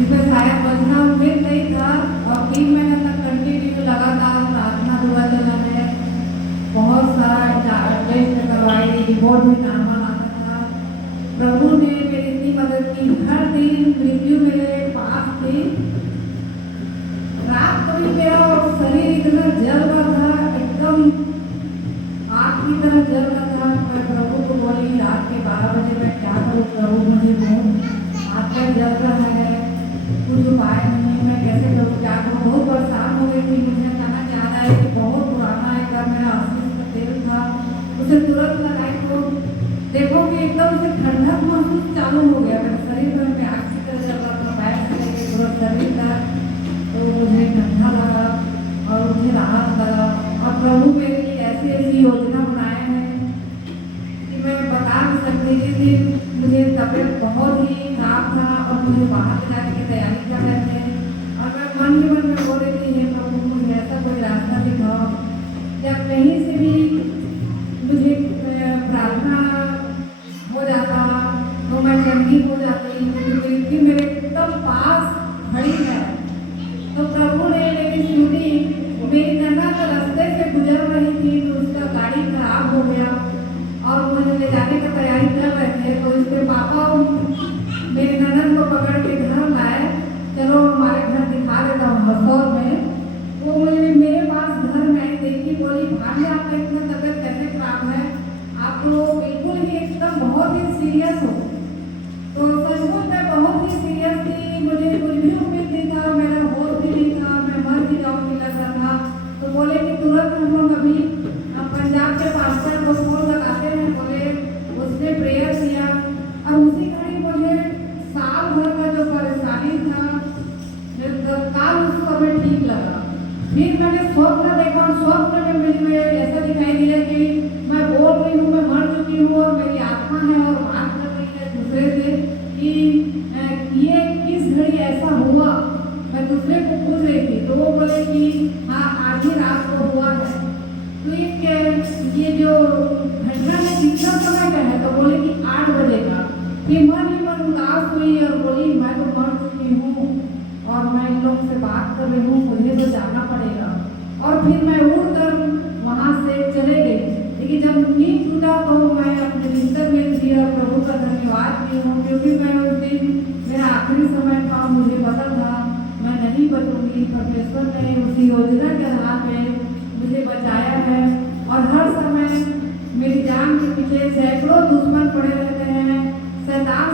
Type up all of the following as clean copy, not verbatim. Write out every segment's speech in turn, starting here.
जिसमें शायद बजना उम्मीद नहीं था। और 3 महीने तक कंटिन्यू लगातार प्रार्थना दुआ चला है, बहुत सारा टेस्ट करवाई, रिपोर्ट भी नॉर्मल आता था। प्रभु ने मेरी इतनी मदद की, हर दिन रिव्यू मेरे पास थी। रात को भी मेरा शरीर इतना जल रहा था, एकदम आग की तरह जल रहा था। मैं प्रभु को बोली रात के 12 बजे मैं क्या करूँ प्रभु, मुझे हाथ में जल रहा है, कुछ उपाय नहीं, मैं कैसे करूँ, क्या करूँ। बहुत परेशान हो गई थी। मुझे कहना चाह रहा है कि बहुत पुराना एक मेरा ऑफिस का तेल था, उसे तुरंत लगाई तो देखो कि एकदम से ठंडक महसूस चालू हो गया। मेरे शरीर में आग की तरह जल रहा था, पैर से लेके पूरा शरीर था। तो मुझे ठंडा लगा और मुझे राहत लगा। और प्रभु मेरे लिए ऐसी ऐसी योजना बनाए हैं कि मैं बता नहीं सकती। जिस दिन मुझे तबीयत बहुत ही खराब था और मुझे बाहर जाने की तैयारी कर रहे थे और मैं मन ही मन में बोल रही थी, हे प्रभु मुझे ऐसा कोई रास्ता दिखाओ। जब कहीं से भी मुझे प्रार्थना हो जाता तो मैं चंगी हो जाती, क्योंकि मेरे एकदम पास खड़ी है। तो प्रभु ने मेरी सुनी। मेरी नन्हा तो रास्ते से गुजर रही थी तो उसका गाड़ी खराब हो गया और मुझे ले जाने की तैयारी कर रहे थे। तो उसके पापा मेरी ननद को पकड़ के घर लाए, चलो हमारे घर दिखा देता हूँ हसौर में। वो मुझे मेरे पास घर में आई, देखी, बोली भाभी आपका इतना तबीयत कैसे खराब है, आप तो बिल्कुल ही एकदम बहुत ही सीरियस हो। तो सचमुच मैं बहुत ही सीरियस थी, मुझे कुछ भी उम्मीद नहीं था, मेरा होश भी नहीं था, मैं मर भी जाऊंगी लग रहा था। तो बोले कि तुरंत हम लोग अभी पंजाब के पास्टर को फोन लगाते हैं। बोले उसने प्रेयर किया और उसी घड़ी मुझे साल भर का जो परेशानी था तत्काल उस समय ठीक लगा। फिर मैंने स्वप्न देखा, स्वप्न में मुझे ऐसा दिखाई दिया कि मैं बोल रही हूँ, मैं मर चुकी हूँ और मेरी आत्मा है और बात कर रही है दूसरे से कि ये किस घड़ी ऐसा हुआ। मैं दूसरे को पूछ रही थी तो वो बोले कि हाँ आज ही रात को हुआ है। तो ये जो घटना में कितना समय का है, तो बोले कि 8 बजे का। फिर मन ही मन उदास हुई और बोली मैं तो मर चुकी हूँ और मैं इन लोग से बात कर रही हूँ, मुझे तो जाना पड़ेगा। और फिर मैं उड़कर वहाँ से चले गई। लेकिन जब नींद टूटा तो मैं अपने बिस्तर में थी और प्रभु का धन्यवाद की हूँ, क्योंकि मैं उस दिन मेरा आखिरी समय था, मुझे पता था मैं नहीं बचूंगी। परमेश्वर ने उसी योजना के आधार पे मुझे बचाया है। और हर समय मेरी जान के पीछे सैकड़ों दुश्मन पड़े रहते हैं। शैतान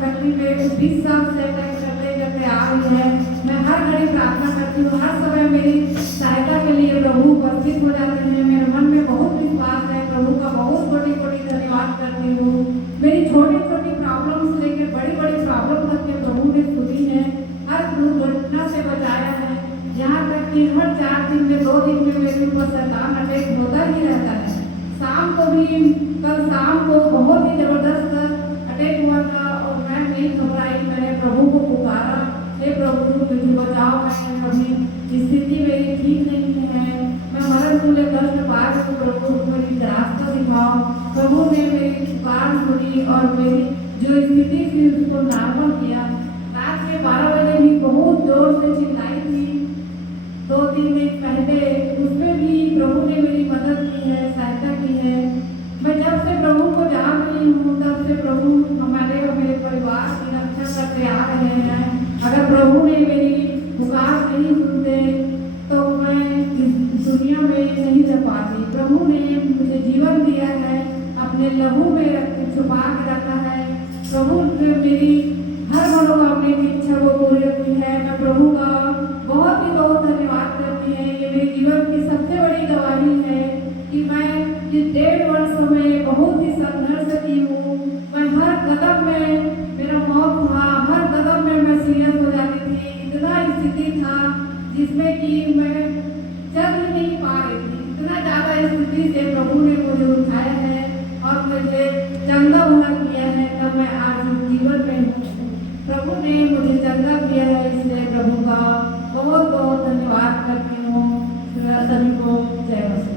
शक्ति पे 20 साल से अटैक करते आ रही है। मैं हर घड़ी प्रार्थना करती हूँ, हर समय मेरी सहायता के लिए प्रभु उपस्थित हो जाते हैं। मेरे मन में बहुत विश्वास है, प्रभु का बहुत बड़ी बड़ी धन्यवाद करती हूँ। मेरी छोटी छोटी प्रॉब्लम्स लेकर बड़ी बड़ी प्रॉब्लम तक के प्रभु ने सुनी है, हर दुर्घटना से बचाया है। यहाँ तक कि हर 4 दिन में 2 दिन में मेरे ऊपर शैतान अटैक होता ही रहता है। शाम को भी, कल शाम को बहुत ही जबरदस्त अटैक हुआ था और मैं नहीं घबराई, मैंने प्रभु को पुकारा, हे प्रभु मुझे बचाओ, मैं अभी स्थिति मेरी ठीक नहीं है, मैं मरण तुल्य कष्ट पा रही हूँ, प्रभु मेरी रास्ता दिखाओ। प्रभु ने मेरी पुकार सुनी और मेरी जो स्थिति थी उसको नॉर्मल किया। रात के 12 बजे भी बहुत जोर से चिल्लाई थी 2-3 दिन पहले, उसमें भी प्रभु ने मेरी मदद की है, सहायता की है। मैं जब से प्रभु को जान रही हूँ तब से प्रभु हमारे और मेरे परिवार की रक्षा करते आ रहे हैं। अगर प्रभु ने मेरी पुकार नहीं सुनते तो मैं इस दुनिया में नहीं रह पाती। प्रभु ने मुझे जीवन दिया है, अपने लहू में छुपा के रखा है। प्रभु ने मेरी हर मनोकामना की इच्छा को पूरी की है। मैं प्रभु का बहुत ही बहुत धन्यवाद करती है। ये मेरे जीवन की सबसे बड़ी गवाही है कि मैं इस 1.5 वर्षों में बहुत ही संघर्ष की हूँ। मैं हर कदम में मेरा मौत था, हर कदम में मैं सीरियस हो जाती थी। इतना स्थिति था जिसमें कि मैं चल ही नहीं पा रही थी। इतना ज़्यादा स्थिति से प्रभु ने मुझे उठाया है और मुझे चंगा भला किया है, तब मैं आज जीवन में हूँ। प्रभु ने मुझे चंगा किया है, इसलिए प्रभु का बहुत बहुत धन्यवाद करती हूँ। सभी को जय मसीह।